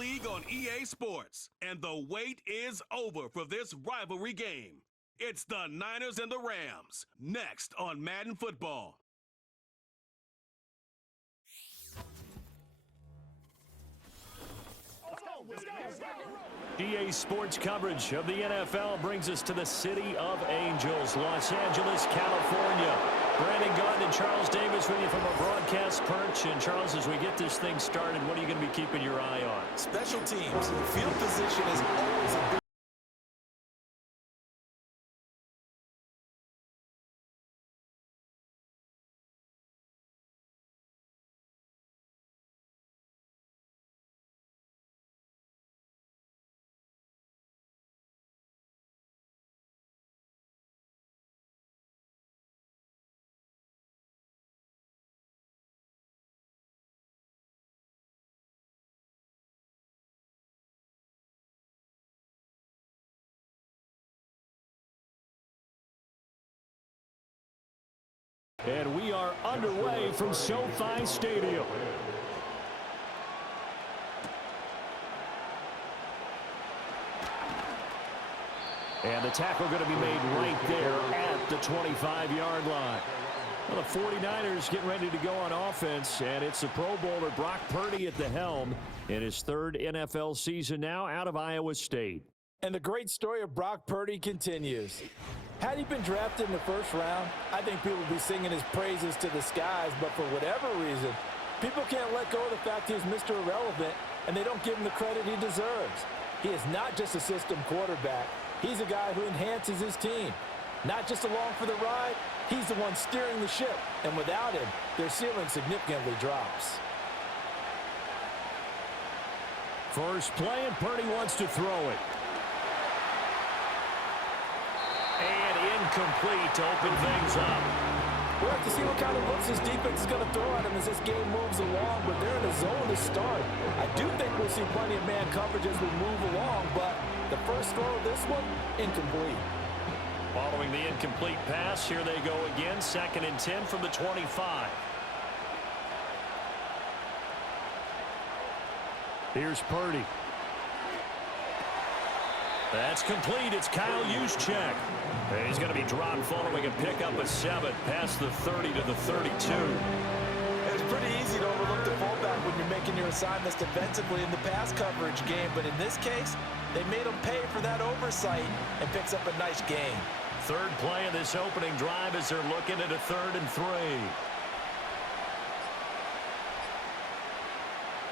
league on EA Sports, and the wait is over for this rivalry game. It's the Niners and the Rams, next on Madden Football. EA Sports coverage of the NFL brings us to the City of Angels, Los Angeles, California. Brandon Gaunt and Charles Davis with you from a broadcast perch. And Charles, as we get this thing started, what are you going to be keeping your eye on? Special teams. Field position is always a big And we are underway from SoFi Stadium. And the tackle going to be made right there at the 25-yard line. Well, the 49ers getting ready to go on offense, and it's the Pro Bowler Brock Purdy at the helm in his third NFL season now out of Iowa State. And the great story of Brock Purdy continues. Had he been drafted in the first round, I think people would be singing his praises to the skies, but for whatever reason, people can't let go of the fact he's Mr. Irrelevant, and they don't give him the credit he deserves. He is not just a system quarterback. He's a guy who enhances his team. Not just along for the ride, he's the one steering the ship, and without him, their ceiling significantly drops. First play, and Purdy wants to throw it. And incomplete to open things up. We'll have to see what kind of looks his defense is going to throw at him as this game moves along, but they're in a zone to start. I do think we'll see plenty of man coverage as we move along, but the first throw of this one, incomplete. Following the incomplete pass, here they go again, 2nd and 10 from the 25. Here's Purdy. That's complete. It's Kyle Juszczyk. And he's going to be dropped following a pickup of 7 past the 30 to the 32. It's pretty easy to overlook the fullback when you're making your assignments defensively in the pass coverage game, but in this case, they made him pay for that oversight and picks up a nice gain. Third play of this opening drive as they're looking at a 3rd and 3.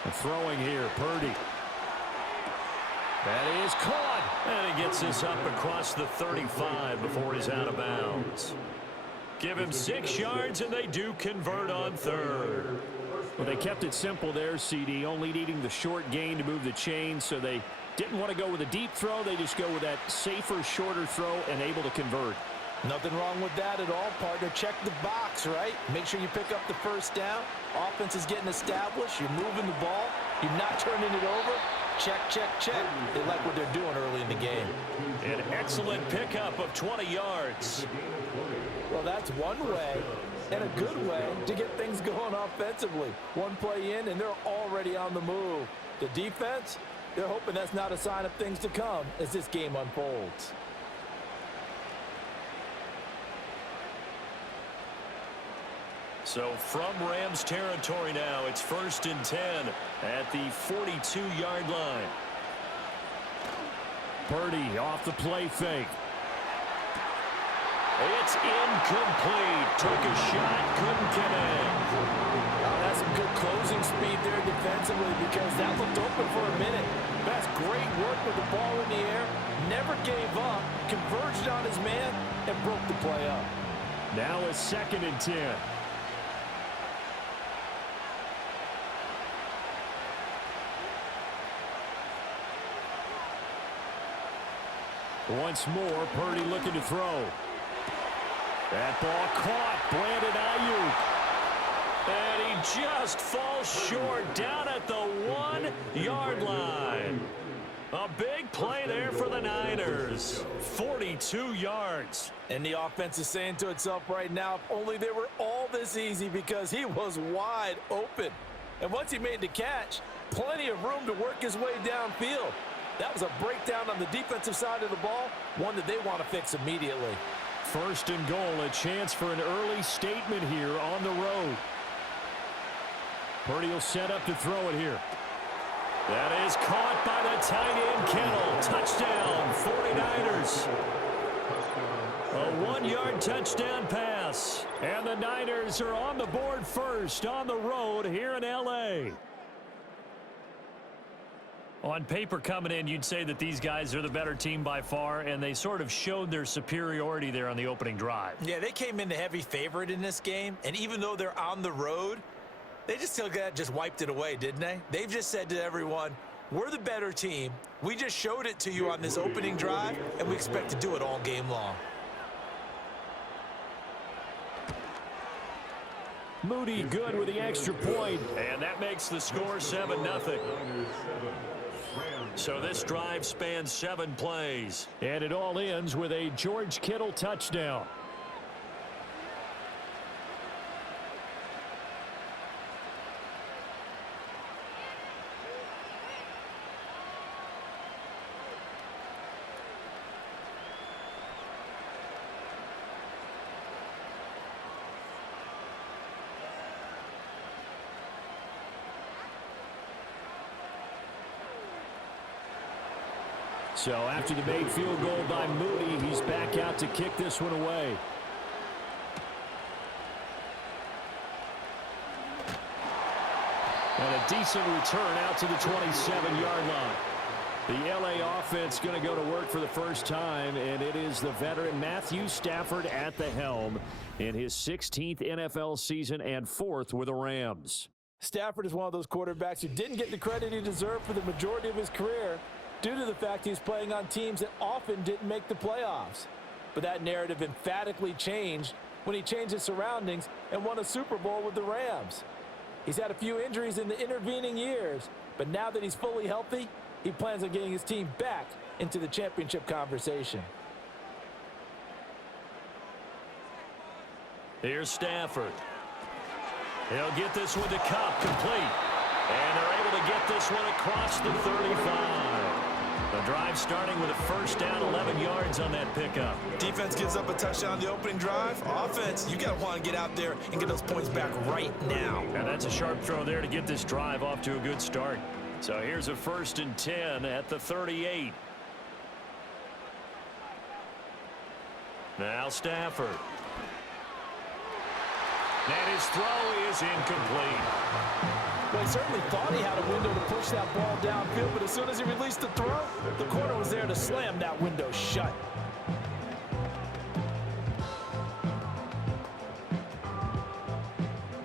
And throwing here, Purdy. That is caught, and he gets this up across the 35 before he's out of bounds. Give him 6 yards, and they do convert on 3rd. Well, they kept it simple there, CD, only needing the short gain to move the chain, so they didn't want to go with a deep throw. They just go with that safer, shorter throw and able to convert. Nothing wrong with that at all, partner. Check the box, right? Make sure you pick up the first down. Offense is getting established. You're moving the ball. You're not turning it over. Check, check, check. They like what they're doing early in the game. An excellent pickup of 20 yards. Well, that's one way and a good way to get things going offensively. One play in, and they're already on the move. The defense, they're hoping that's not a sign of things to come as this game unfolds. So from Rams territory now, it's 1st and 10 at the 42-yard line. Purdy off the play fake. It's incomplete. Took a shot, couldn't connect. Oh, that's some good closing speed there defensively because that looked open for a minute. That's great work with the ball in the air. Never gave up, converged on his man, and broke the play up. Now it's 2nd and 10. Once more, Purdy looking to throw. That ball caught. Brandon Ayuk. And he just falls short down at the 1-yard line. A big play there for the Niners. 42 yards. And the offense is saying to itself right now, if only they were all this easy because he was wide open. And once he made the catch, plenty of room to work his way downfield. That was a breakdown on the defensive side of the ball, one that they want to fix immediately. First and goal, a chance for an early statement here on the road. Purdy will set up to throw it here. That is caught by the tight end Kittle. Touchdown, 49ers. A 1-yard touchdown pass. And the Niners are on the board first on the road here in L.A. On paper coming in, you'd say that these guys are the better team by far, and they sort of showed their superiority there on the opening drive. Yeah, they came in the heavy favorite in this game, and even though they're on the road, they just wiped it away, didn't they? They've just said to everyone, we're the better team. We just showed it to you on this opening drive, and we expect to do it all game long. Moody good with the extra point, and that makes the score 7-0. So this drive spans 7 plays, and it all ends with a George Kittle touchdown. So after the made field goal by Moody, he's back out to kick this one away. And a decent return out to the 27-yard line. The L.A. offense going to go to work for the first time, and it is the veteran Matthew Stafford at the helm in his 16th NFL season and 4th with the Rams. Stafford is one of those quarterbacks who didn't get the credit he deserved for the majority of his career, due to the fact he's playing on teams that often didn't make the playoffs. But that narrative emphatically changed when he changed his surroundings and won a Super Bowl with the Rams. He's had a few injuries in the intervening years, but now that he's fully healthy, he plans on getting his team back into the championship conversation. Here's Stafford. He'll get this one to Cup, complete. And they're able to get this one across the 35. The drive starting with a first down, 11 yards on that pickup. Defense gives up a touchdown on the opening drive. Offense, you got to want to get out there and get those points back right now. And that's a sharp throw there to get this drive off to a good start. So here's a 1st and 10 at the 38. Now Stafford. And his throw is incomplete. Well, he certainly thought he had a window to push that ball downfield, but as soon as he released the throw, the corner was there to slam that window shut.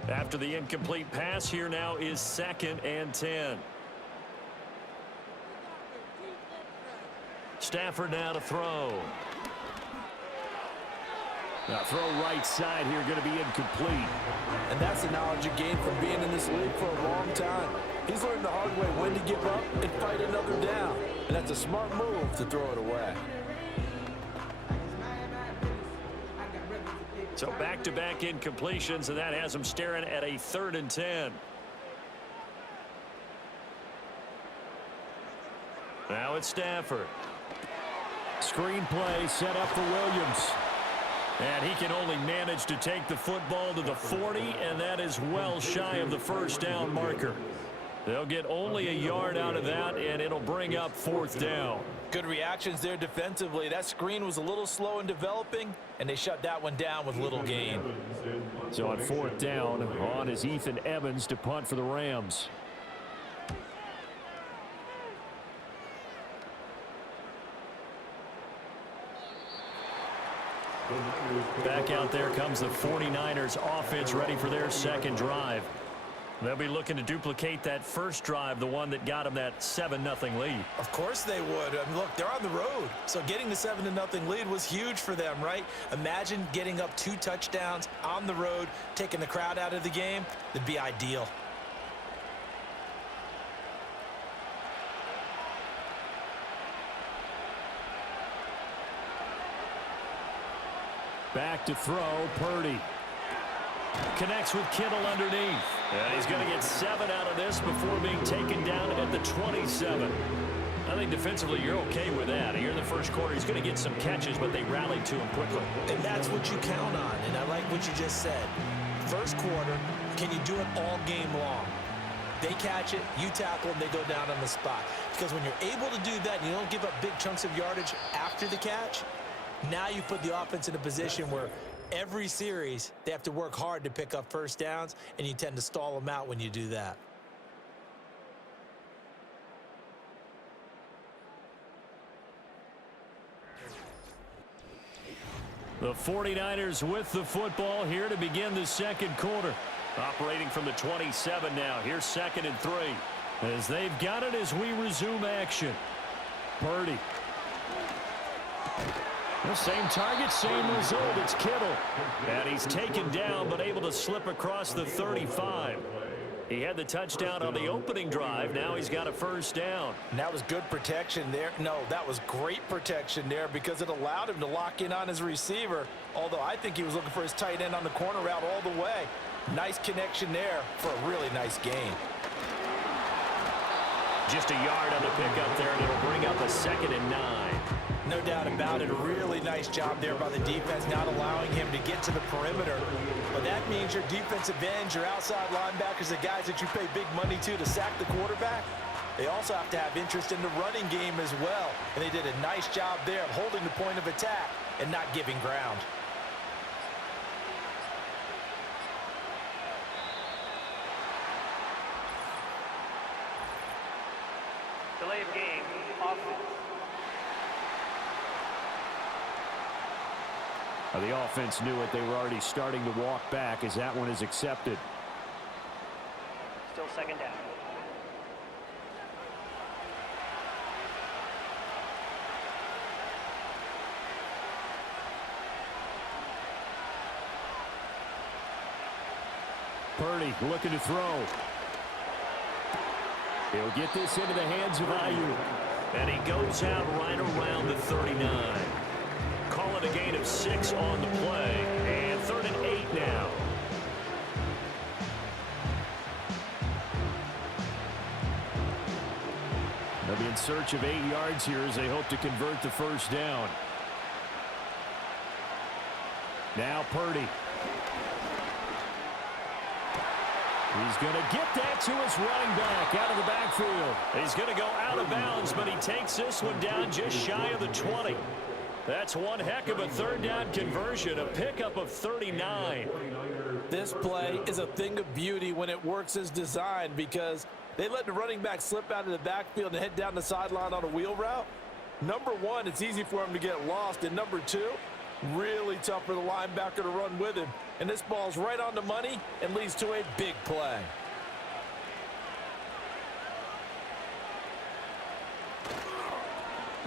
After the incomplete pass, here now is 2nd and 10. Stafford now to throw. Now throw right side here, going to be incomplete. And that's the knowledge you gain from being in this league for a long time. He's learned the hard way when to give up and fight another down. And that's a smart move to throw it away. So back-to-back incompletions, and that has him staring at a 3rd and 10. Now it's Stafford. Screen play set up for Williams. And he can only manage to take the football to the 40, and that is well shy of the first down marker. They'll get only a yard out of that, and it'll bring up 4th down. Good reactions there defensively. That screen was a little slow in developing, and they shut that one down with little gain. So on 4th down, on is Ethan Evans to punt for the Rams. Back out there comes the 49ers offense, ready for their 2nd drive. They'll be looking to duplicate that first drive, the one that got them that 7-0 lead. Of course they would. I mean, look, they're on the road. So getting the 7-0 lead was huge for them, right? Imagine getting up 2 touchdowns on the road, taking the crowd out of the game. That'd be ideal. Back to throw, Purdy. Connects with Kittle underneath. And he's going to get 7 out of this before being taken down at the 27. I think defensively you're okay with that. Here in the first quarter, he's going to get some catches, but they rallied to him quickly. And that's what you count on, and I like what you just said. First quarter, can you do it all game long? They catch it, you tackle them, they go down on the spot. Because when you're able to do that and you don't give up big chunks of yardage after the catch, now you put the offense in a position where every series they have to work hard to pick up first downs, and you tend to stall them out when you do that. The 49ers with the football here to begin the second quarter. Operating from the 27 now. Here's 2nd and 3. As they've got it as we resume action. Purdy. The same target, same result. It's Kittle. And he's taken down but able to slip across the 35. He had the touchdown on the opening drive. Now he's got a first down. And that was good protection there. No, that was great protection there because it allowed him to lock in on his receiver, although I think he was looking for his tight end on the corner route all the way. Nice connection there for a really nice gain. Just a yard on the pickup there, and it'll bring up a 2nd and 9. No doubt about it. A really nice job there by the defense, not allowing him to get to the perimeter. But that means your defensive ends, your outside linebackers, the guys that you pay big money to sack the quarterback, they also have to have interest in the running game as well. And they did a nice job there of holding the point of attack and not giving ground. Delay of game, offense. The offense knew it. They were already starting to walk back as that one is accepted. Still 2nd down. Purdy looking to throw. He'll get this into the hands of Ayuk. And he goes out right around the 39. Call it a gain of 6 on the play. And 3rd and 8 now. They'll be in search of 8 yards here as they hope to convert the first down. Now Purdy. He's going to get that to his running back out of the backfield. He's going to go out of bounds, but he takes this one down just shy of the 20. That's one heck of a 3rd down conversion, a pickup of 39. This play is a thing of beauty when it works as designed because they let the running back slip out of the backfield and head down the sideline on a wheel route. Number one, it's easy for him to get lost. And number two, really tough for the linebacker to run with him. And this ball's right on the money and leads to a big play.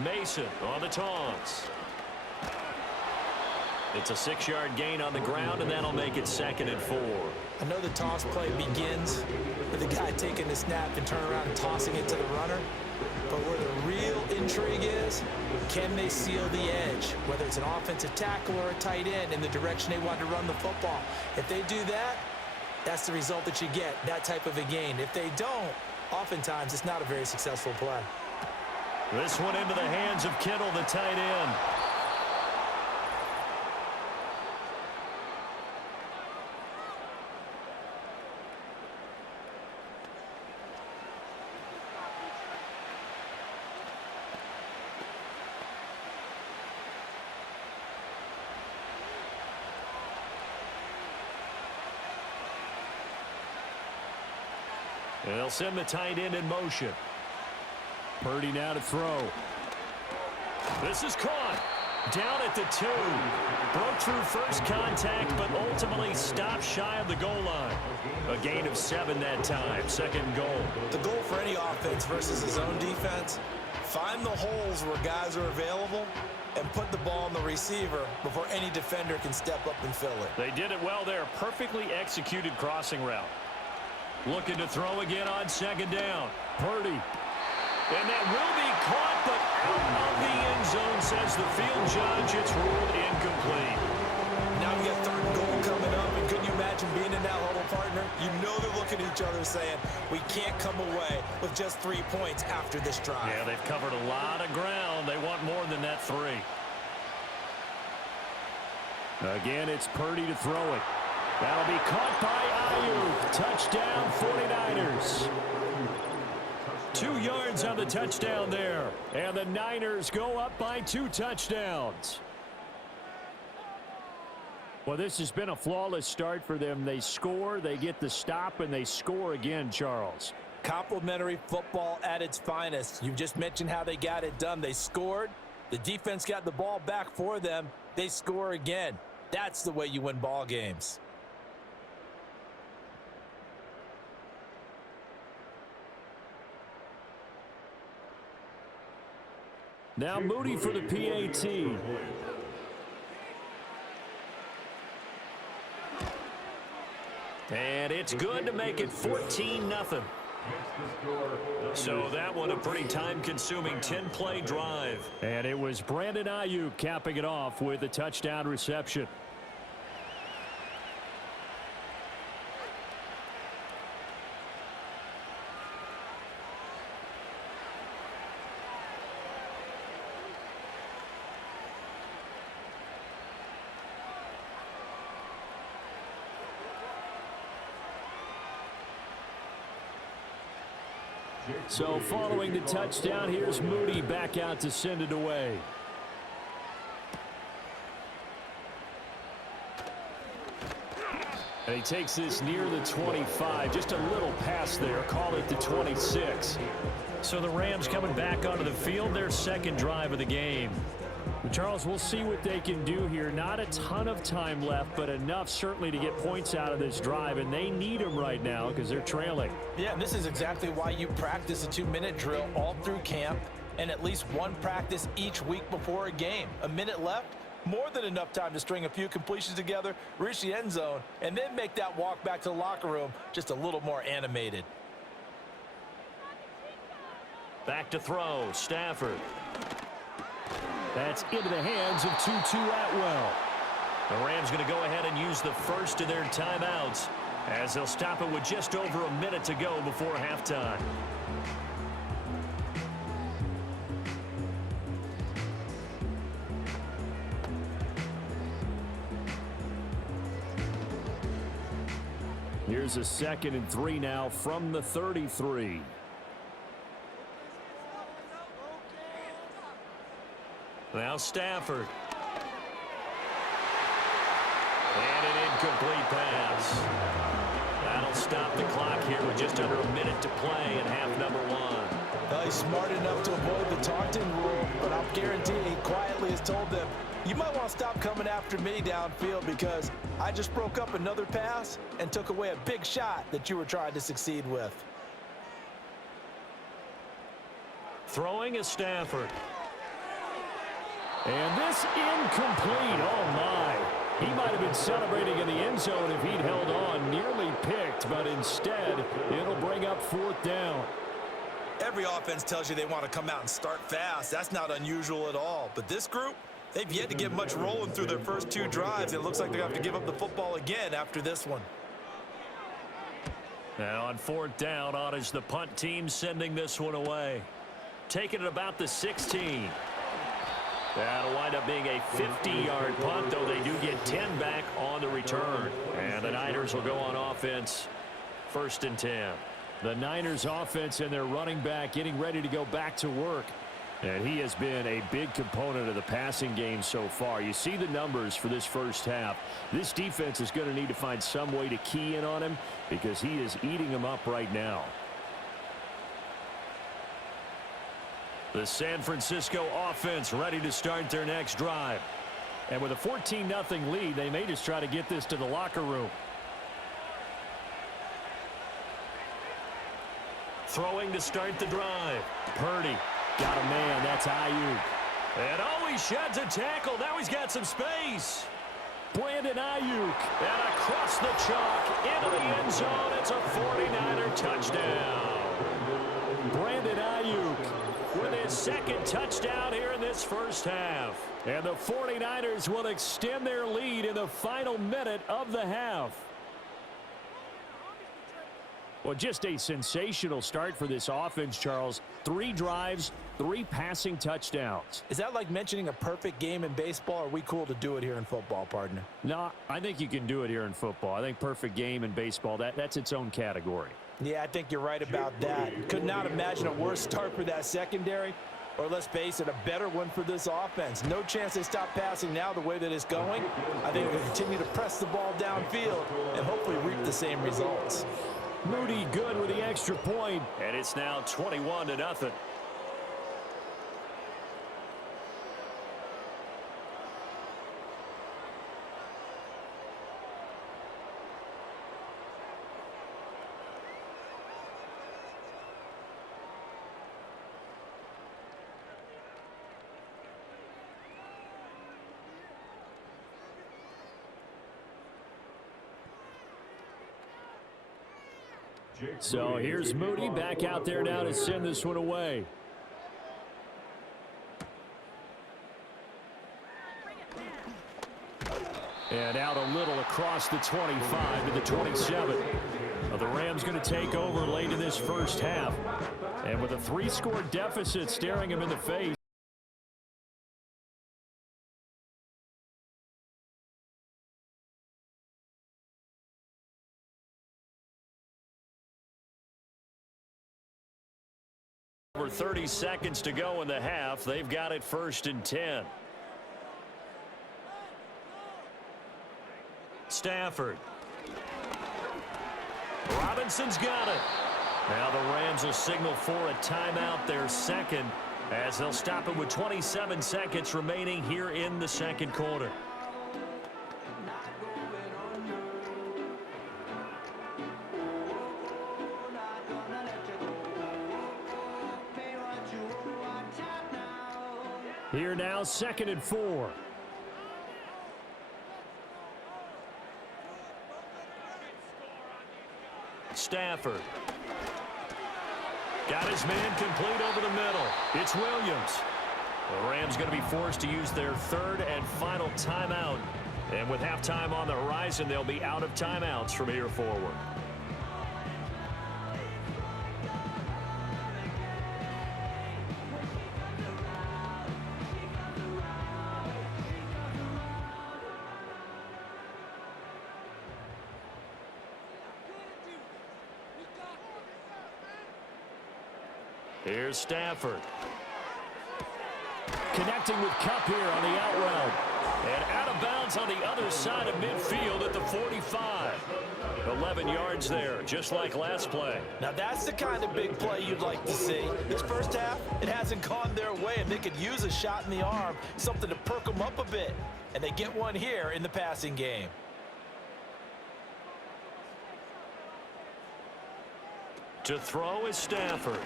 Mason on the taunts. It's a 6-yard gain on the ground, and that'll make it 2nd and 4. I know the toss play begins with the guy taking the snap and turning around and tossing it to the runner. But where the real intrigue is, can they seal the edge, whether it's an offensive tackle or a tight end in the direction they want to run the football? If they do that, that's the result that you get, that type of a gain. If they don't, oftentimes it's not a very successful play. This one into the hands of Kittle, the tight end. And they'll send the tight end in motion. Purdy now to throw. This is caught. Down at the 2. Broke through first contact, but ultimately stopped shy of the goal line. A gain of 7 that time. 2nd goal. The goal for any offense versus his own defense, find the holes where guys are available and put the ball on the receiver before any defender can step up and fill it. They did it well there. Perfectly executed crossing route. Looking to throw again on 2nd down. Purdy. And that will be caught, but out of the end zone, says the field judge. It's ruled incomplete. Now we got 3rd and goal coming up. Couldn't you imagine being in that huddle, partner? You know they're looking at each other saying, we can't come away with just 3 points after this drive. Yeah, they've covered a lot of ground. They want more than that 3. Again, it's Purdy to throw it. That'll be caught by Ayuk. Touchdown, 49ers. 2 yards on the touchdown there. And the Niners go up by 2 touchdowns. Well, this has been a flawless start for them. They score, they get the stop, and they score again, Charles. Complimentary football at its finest. You just mentioned how they got it done. They scored. The defense got the ball back for them. They score again. That's the way you win ball games. Now Moody for the PAT. And it's good to make it 14-0. So that one a pretty time-consuming 10-play drive. And it was Brandon Ayuk capping it off with a touchdown reception. So following the touchdown, here's Moody back out to send it away. And he takes this near the 25. Just a little pass there. Call it the 26. So the Rams coming back onto the field, their second drive of the game. Charles, we'll see what they can do here. Not a ton of time left, but enough certainly to get points out of this drive, and they need them right now because they're trailing. Yeah, and this is exactly why you practice a 2-minute drill all through camp and at least one practice each week before a game. A minute left, more than enough time to string a few completions together, reach the end zone, and then make that walk back to the locker room just a little more animated. Back to throw, Stafford. That's into the hands of Tutu Atwell. The Rams going to go ahead and use the first of their timeouts as they'll stop it with just over a minute to go before halftime. Here's a 2nd and 3 now from the 33. Now Stafford. And an incomplete pass. That'll stop the clock here with just under a minute to play in half number 1. Well, he's smart enough to avoid the taunting rule, but I'll guarantee he quietly has told them, you might want to stop coming after me downfield because I just broke up another pass and took away a big shot that you were trying to succeed with. Throwing is Stafford. And this incomplete. Oh, my. He might have been celebrating in the end zone if he'd held on. Nearly picked, but instead, it'll bring up 4th down. Every offense tells you they want to come out and start fast. That's not unusual at all. But this group, they've yet to get much rolling through their first 2 drives. It looks like they have to give up the football again after this one. Now on 4th down, on is the punt team sending this one away. Taking it about the 16. That'll wind up being a 50-yard punt, though they do get 10 back on the return. And the Niners will go on offense, 1st and 10. The Niners offense and their running back getting ready to go back to work. And he has been a big component of the passing game so far. You see the numbers for this first half. This defense is going to need to find some way to key in on him because he is eating them up right now. The San Francisco offense ready to start their next drive. And with a 14-0 lead, they may just try to get this to the locker room. Throwing to start the drive. Purdy got a man. That's Ayuk. And he sheds a tackle. Now he's got some space. Brandon Ayuk. And across the chalk into the end zone. It's a 49er touchdown. Brandon Ayuk with his second touchdown here in this first half. And the 49ers will extend their lead in the final minute of the half. Well, just a sensational start for this offense, Charles. 3 drives, 3 passing touchdowns. Is that like mentioning a perfect game in baseball? Or are we cool to do it here in football, partner? No, I think you can do it here in football. I think perfect game in baseball, that's its own category. Yeah, I think you're right about that. Could not imagine a worse start for that secondary, or let's face it, a better one for this offense. No chance they stop passing now the way that it's going. I think we'll continue to press the ball downfield and hopefully reap the same results. Moody good with the extra point, and it's now 21-0. So here's Moody back out there now to send this one away. And out a little across the 25 to the 27. Now the Rams going to take over late in this first half. And with a 3-score deficit staring him in the face. Over 30 seconds to go in the half. They've got it 1st and 10. Stafford. Robinson's got it. Now the Rams will signal for a timeout, their second, as they'll stop it with 27 seconds remaining here in the second quarter. Here now, 2nd and 4. Stafford. Got his man complete over the middle. It's Williams. The Rams going to be forced to use their 3rd and final timeout. And with halftime on the horizon, they'll be out of timeouts from here forward. Here's Stafford. Connecting with Kupp here on the out route. And out of bounds on the other side of midfield at the 45. 11 yards there, just like last play. Now that's the kind of big play you'd like to see. This first half, it hasn't gone their way, and they could use a shot in the arm, something to perk them up a bit. And they get one here in the passing game. To throw is Stafford.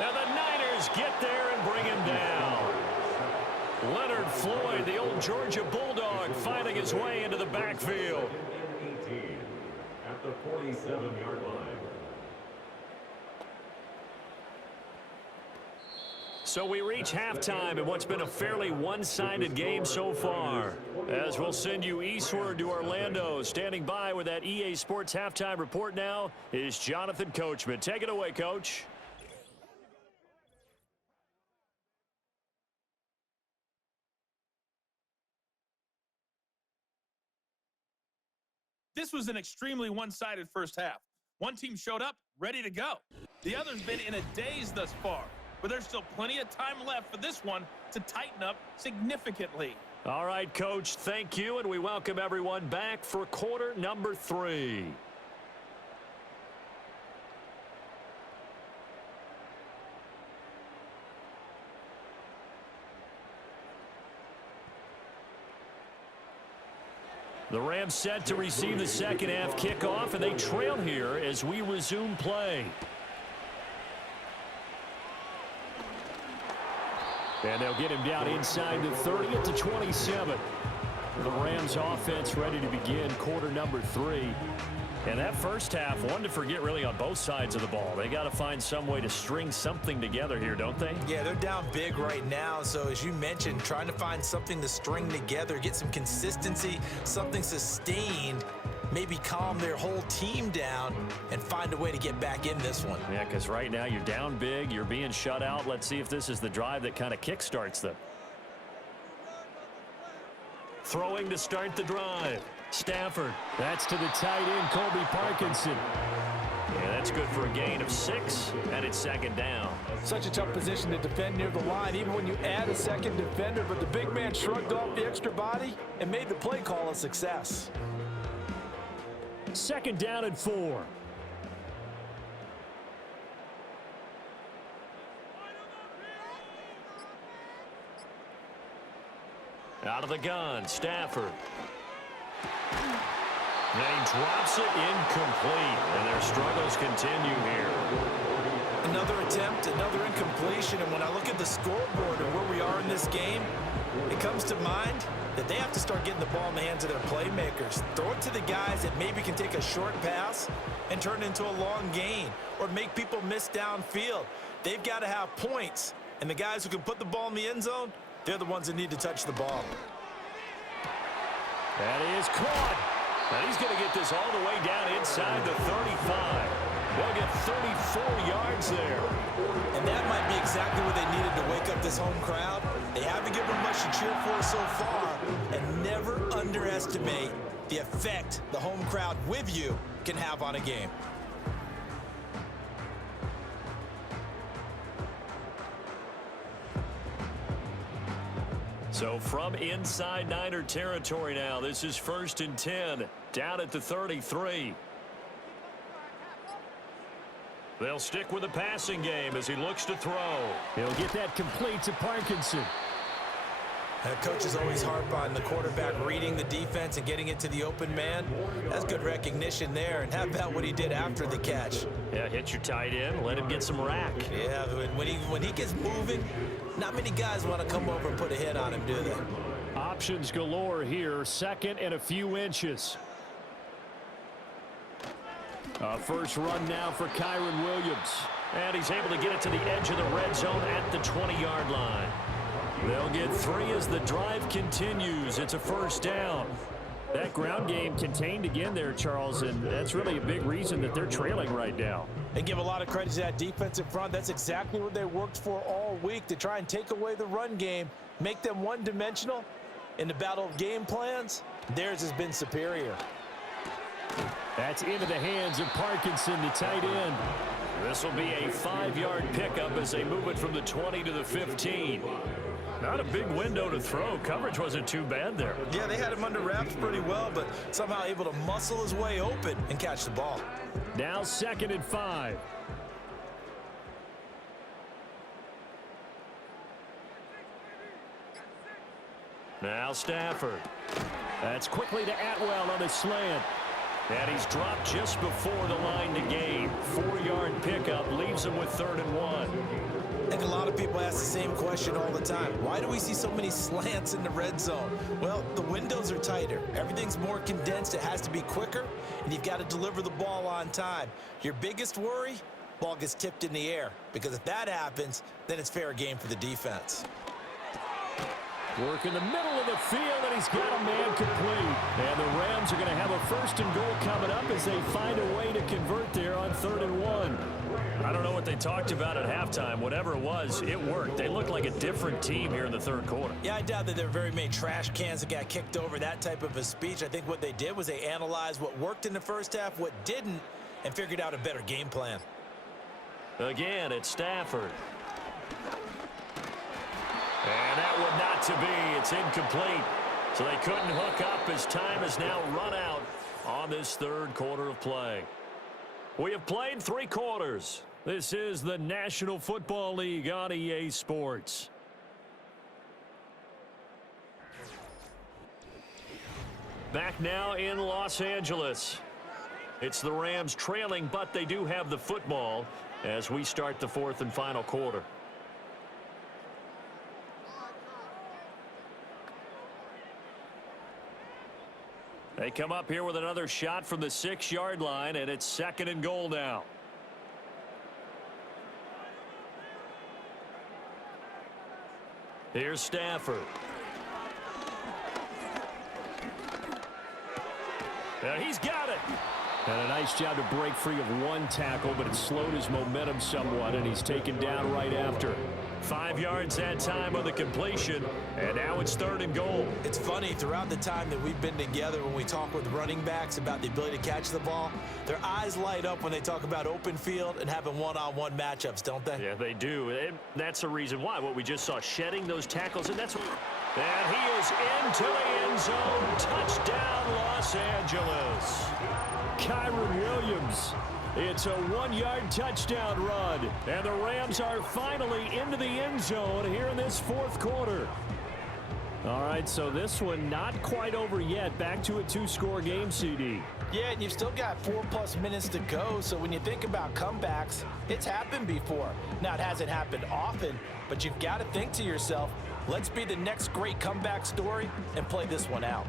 Now the Niners get there and bring him down. Leonard Floyd, the old Georgia Bulldog, finding his way into the backfield. At the 47-yard line. So we reach halftime in what's been a fairly one-sided game so far. As we'll send you eastward to Orlando. Standing by with that EA Sports halftime report now is Jonathan Coachman. Take it away, Coach. This was an extremely one-sided first half. One team showed up, ready to go. The other's been in a daze thus far, but there's still plenty of time left for this one to tighten up significantly. All right, Coach, thank you, and we welcome everyone back for quarter number 3. The Rams set to receive the second half kickoff, and they trail here as we resume play. And they'll get him down inside the 30 at the 27. The Rams offense ready to begin quarter number 3. And that first half, one to forget really on both sides of the ball. They got to find some way to string something together here, don't they? Yeah, they're down big right now. So as you mentioned, trying to find something to string together, get some consistency, something sustained, maybe calm their whole team down and find a way to get back in this one. Yeah, because right now you're down big, you're being shut out. Let's see if this is the drive that kind of kickstarts them. Throwing to start the drive. Stafford. That's to the tight end, Colby Parkinson. Yeah, that's good for a gain of 6, and it's second down. Such a tough position to defend near the line, even when you add a second defender, but the big man shrugged off the extra body and made the play call a success. Second down and 4. Out of the gun, Stafford. And he drops it incomplete, and their struggles continue here. Another attempt, another incompletion, and when I look at the scoreboard and where we are in this game, it comes to mind that they have to start getting the ball in the hands of their playmakers. Throw it to the guys that maybe can take a short pass and turn it into a long gain or make people miss downfield. They've got to have points, and the guys who can put the ball in the end zone, they're the ones that need to touch the ball. That is caught. And he's going to get this all the way down inside the 35. They'll get 34 yards there. And that might be exactly what they needed to wake up this home crowd. They haven't given them much to cheer for so far. And never underestimate the effect the home crowd with you can have on a game. So from inside Niner territory now, this is 1st and 10, down at the 33. They'll stick with the passing game as he looks to throw. He'll get that complete to Parkinson. Coaches always harp on the quarterback reading the defense and getting it to the open man. That's good recognition there. And how about what he did after the catch? Yeah, hit your tight end, let him get some rack. Yeah, when he gets moving, not many guys want to come over and put a hit on him, do they? Options galore here, second and a few inches. First run now for Kyron Williams. And he's able to get it to the edge of the red zone at the 20-yard line. They'll get 3 as the drive continues. It's a first down. That ground game contained again there, Charles, and that's really a big reason that they're trailing right now. And give a lot of credit to that defensive front. That's exactly what they worked for all week, to try and take away the run game, make them one-dimensional. In the battle of game plans, theirs has been superior. That's into the hands of Parkinson, the tight end. This will be a 5-yard pickup as they move it from the 20 to the 15. Not a big window to throw. Coverage wasn't too bad there. Yeah, they had him under wraps pretty well, but somehow able to muscle his way open and catch the ball. Now 2nd and 5. Now Stafford. That's quickly to Atwell on a slant. And he's dropped just before the line to gain. 4-yard pickup leaves him with 3rd and 1. I think a lot of people ask the same question all the time. Why do we see so many slants in the red zone? Well, the windows are tighter. Everything's more condensed. It has to be quicker, and you've got to deliver the ball on time. Your biggest worry, ball gets tipped in the air, because if that happens, then it's fair game for the defense. Work in the middle of the field, and he's got a man complete. And the Rams are going to have a 1st and goal coming up as they find a way to convert there on 3rd and 1. I don't know what they talked about at halftime. Whatever it was, it worked. They looked like a different team here in the 3rd quarter. Yeah, I doubt that there were very many trash cans that got kicked over, that type of a speech. I think what they did was they analyzed what worked in the first half, what didn't, and figured out a better game plan. Again, it's Stafford. And that one not to be. It's incomplete. So they couldn't hook up as time has now run out on this 3rd quarter of play. We have played 3 quarters. This is the National Football League on EA Sports. Back now in Los Angeles. It's the Rams trailing, but they do have the football as we start the 4th and final quarter. They come up here with another shot from the 6-yard line, and it's 2nd and goal now. Here's Stafford. And he's got it. And a nice job to break free of one tackle, but it slowed his momentum somewhat, and he's taken down right after. 5 yards that time on the completion, and now it's 3rd and goal. It's funny, throughout the time that we've been together, when we talk with running backs about the ability to catch the ball, their eyes light up when they talk about open field and having one-on-one matchups, don't they? Yeah, they do. And that's the reason why. What we just saw, shedding those tackles, and that's what... And he is into the end zone. Touchdown, Los Angeles. Kyren Williams. It's a 1-yard touchdown run. And the Rams are finally into the end zone here in this 4th quarter. All right, so this one not quite over yet. Back to a 2-score game, CD. Yeah, and you've still got 4+ minutes to go, so when you think about comebacks, it's happened before. Now, it hasn't happened often, but you've got to think to yourself, let's be the next great comeback story and play this one out.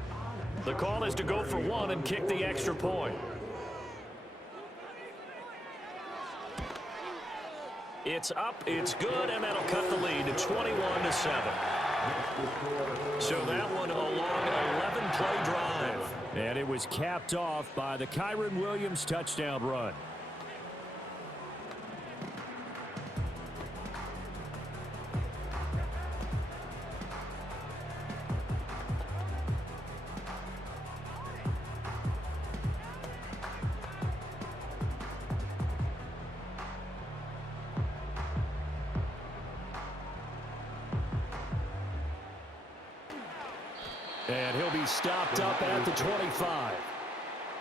The call is to go for 1 and kick the extra point. It's up, it's good, and that'll cut the lead to 21-7. So that one a long 11-play drive. And it was capped off by the Kyren Williams touchdown run. And he'll be stopped up at the 25.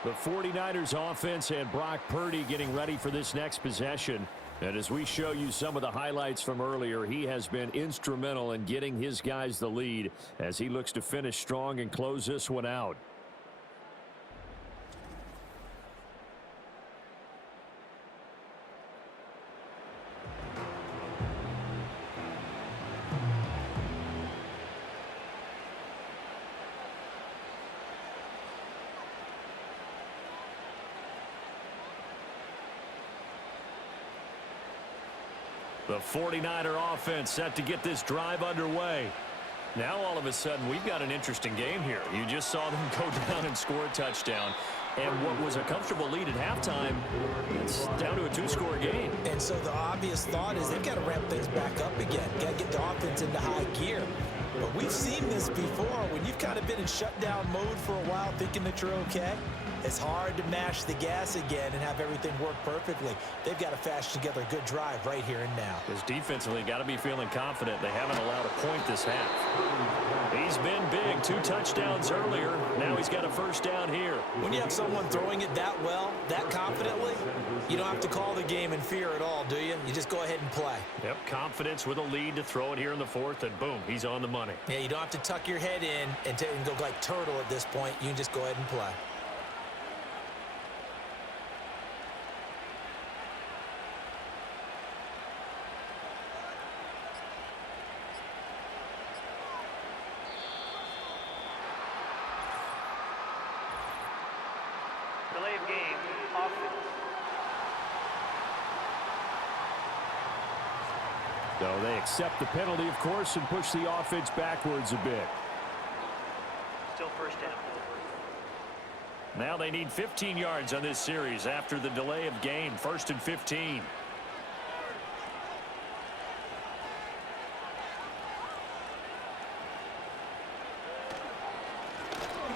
The 49ers offense and Brock Purdy getting ready for this next possession. And as we show you some of the highlights from earlier, he has been instrumental in getting his guys the lead as he looks to finish strong and close this one out. The 49er offense set to get this drive underway. Now all of a sudden we've got an interesting game here. You just saw them go down and score a touchdown. And what was a comfortable lead at halftime, it's down to a 2-score game. And so the obvious thought is they've got to ramp things back up again. Got to get the offense into high gear. But we've seen this before. When you've kind of been in shutdown mode for a while thinking that you're okay, it's hard to mash the gas again and have everything work perfectly. They've got to fashion together a good drive right here and now. Because defensively, got to be feeling confident. They haven't allowed a point this half. He's been big. 2 touchdowns earlier. Now he's got a first down here. When you have someone throwing it that well, that confidently, you don't have to call the game in fear at all, do you? You just go ahead and play. Yep, confidence with a lead to throw it here in the 4th, and boom, he's on the money. Yeah, you don't have to tuck your head in and go like turtle at this point. You can just go ahead and play. Delay of game, offense. So they accept the penalty, of course, and push the offense backwards a bit. Still first down. Now they need 15 yards on this series after the delay of game. 1st and 15.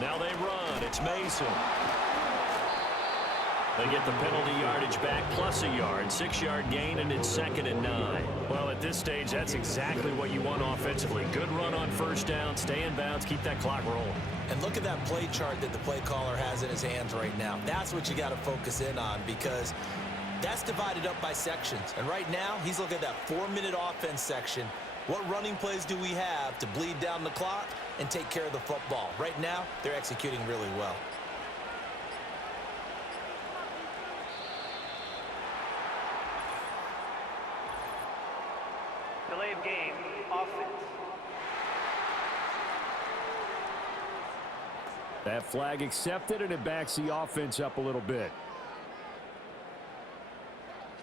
Now they run. It's Mason. They get the penalty yardage back plus a yard. 6-yard gain, and it's 2nd and 9. Well, at this stage, that's exactly what you want offensively. Good run on first down. Stay in bounds. Keep that clock rolling. And look at that play chart that the play caller has in his hands right now. That's what you got to focus in on, because that's divided up by sections. And right now, he's looking at that 4-minute offense section. What running plays do we have to bleed down the clock and take care of the football? Right now, they're executing really well. Delay of game, offense. That flag accepted, and it backs the offense up a little bit.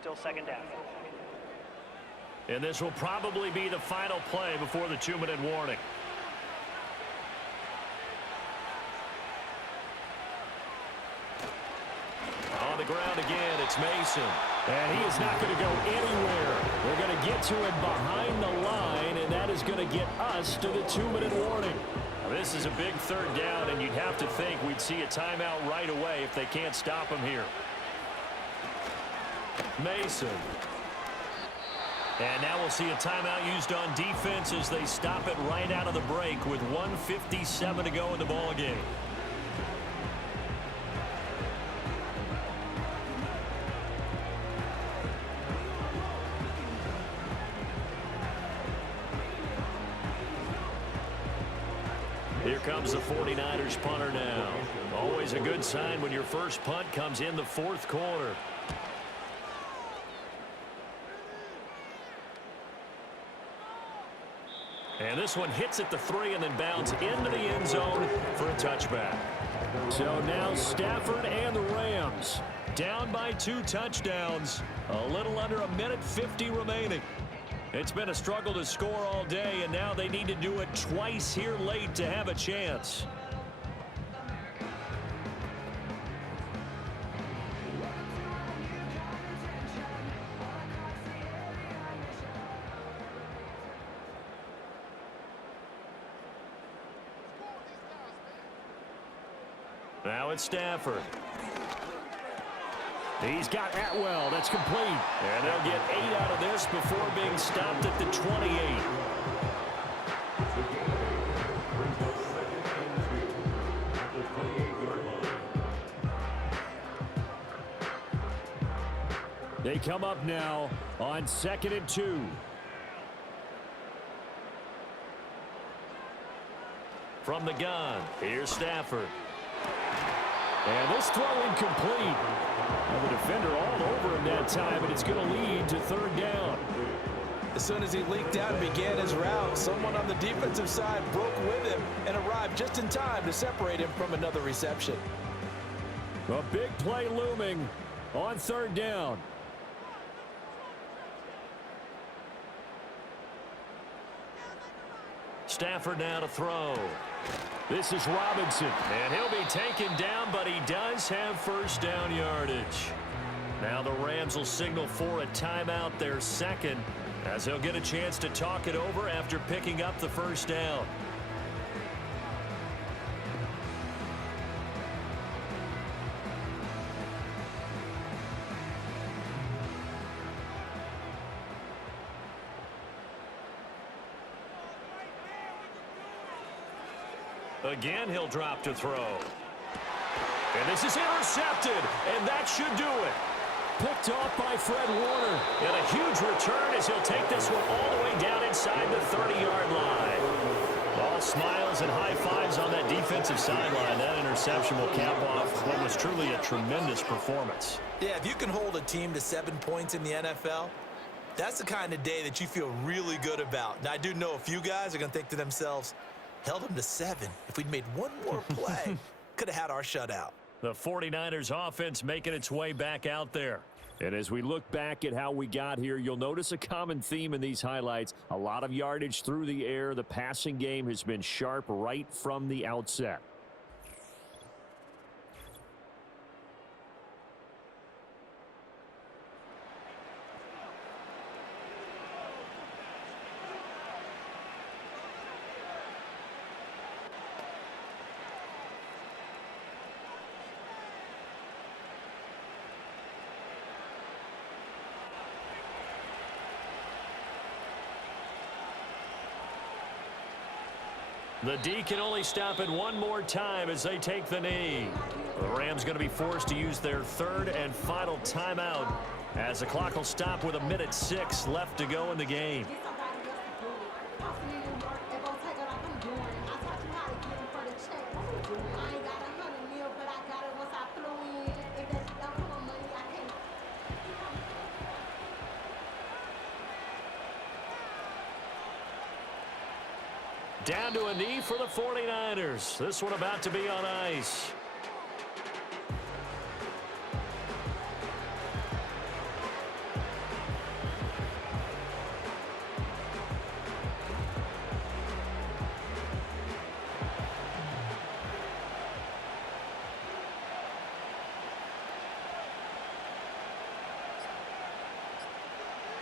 Still second down. And this will probably be the final play before the 2-minute warning. On the ground again, it's Mason. And he is not going to go anywhere. They're going to get to him behind the line, and that is going to get us to the 2-minute warning. This is a big third down, and you'd have to think we'd see a timeout right away if they can't stop him here. Mason. And now we'll see a timeout used on defense as they stop it right out of the break with 1:57 to go in the ball game. Here comes the 49ers punter now. Always a good sign when your first punt comes in the fourth quarter. And this one hits at the 3 and then bounds into the end zone for a touchback. So now Stafford and the Rams down by 2 touchdowns. A little under 1:50 remaining. It's been a struggle to score all day, and now they need to do it twice here late to have a chance. Now it's Stafford. He's got Atwell. That's complete. And they'll get 8 out of this before being stopped at the 28. They come up now on 2nd and 2. From the gun, here's Stafford. And this throw incomplete. And the defender all over him that time, and it's going to lead to 3rd down. As soon as he leaked out and began his route, someone on the defensive side broke with him and arrived just in time to separate him from another reception. A big play looming on 3rd down. Stafford now to throw. This is Robinson, and he'll be taken down, but he does have first down yardage. Now the Rams will signal for a timeout, their second, as they'll get a chance to talk it over after picking up the first down. Again, he'll drop to throw. And this is intercepted, and that should do it. Picked off by Fred Warner. And a huge return as he'll take this one all the way down inside the 30-yard line. All smiles and high fives on that defensive sideline. That interception will cap off what was truly a tremendous performance. Yeah, if you can hold a team to 7 points in the NFL, that's the kind of day that you feel really good about. Now, I do know a few guys are going to think to themselves, held them to 7. If we'd made one more play, could have had our shutout. The 49ers offense making its way back out there. And as we look back at how we got here, you'll notice a common theme in these highlights. A lot of yardage through the air. The passing game has been sharp right from the outset. The D can only stop it one more time as they take the knee. The Rams going to be forced to use their 3rd and final timeout as the clock will stop with 1:06 left to go in the game. Down to a knee for the 49ers. This one about to be on ice.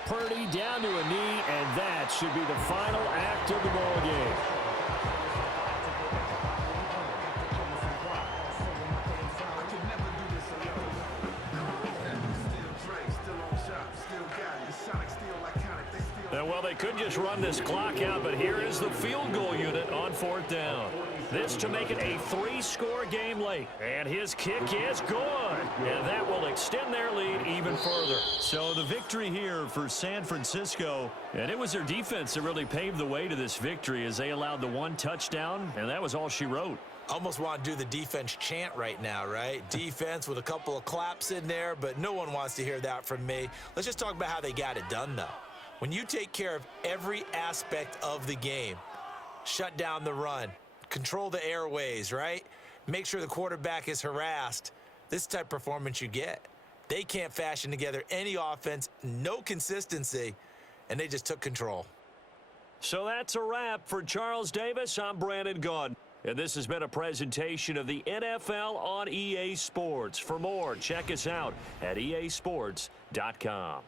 Purdy down to a knee, and that should be the final act of the ball game. Well, they could just run this clock out, but here is the field goal unit on 4th down. This to make it a 3-score game late. And his kick is good. And that will extend their lead even further. So the victory here for San Francisco, and it was their defense that really paved the way to this victory as they allowed the 1 touchdown, and that was all she wrote. Almost want to do the defense chant right now, right? Defense with a couple of claps in there, but no one wants to hear that from me. Let's just talk about how they got it done, though. When you take care of every aspect of the game, shut down the run, control the airways, right? Make sure the quarterback is harassed. This type of performance you get. They can't fashion together any offense, no consistency, and they just took control. So that's a wrap for Charles Davis. I'm Brandon Gaudin. And this has been a presentation of the NFL on EA Sports. For more, check us out at easports.com.